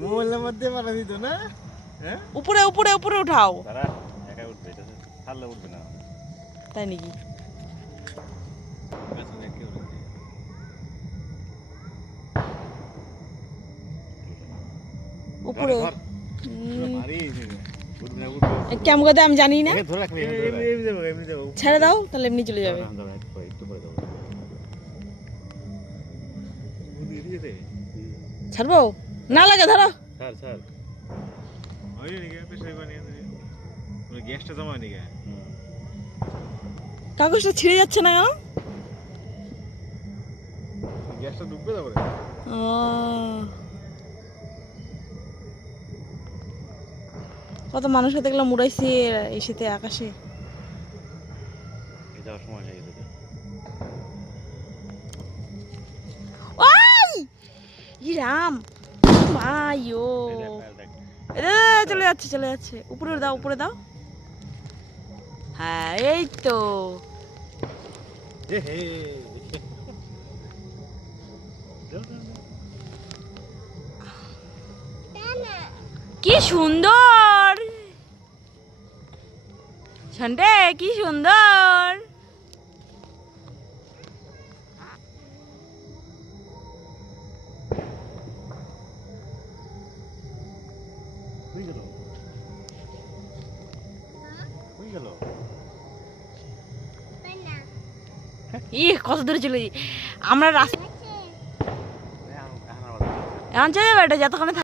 মোবাইলের মধ্যে মারা দিত না। হ্যাঁ উপরে উপরে উপরে উঠাও। তারা একা উঠবে, এটা ছাড়লে উঠবে না। তাই নাকি? উপরে কেমন কথা আমি জানি না। ছেড়ে দাও তাহলে এমনি চলে যাবে। ছাড়বো না লাগে ধরো। কাগজটা ছিঁড়ে যাচ্ছে না কেন? গ্যাসটা ঢুকবে তারপরে। কত মানুষকে দেখলাম উড়াইছে এসেতে আকাশে। রাম মাইও চলে যাচ্ছে চলে যাচ্ছে। উপরে দাও উপরে দাও। হ্যাঁ এই তো। কি সুন্দর সন্ডে, কি সুন্দর। কত দূরে চলে আমরা রাস্তা এখন চলে যাবে এটা যতক্ষণে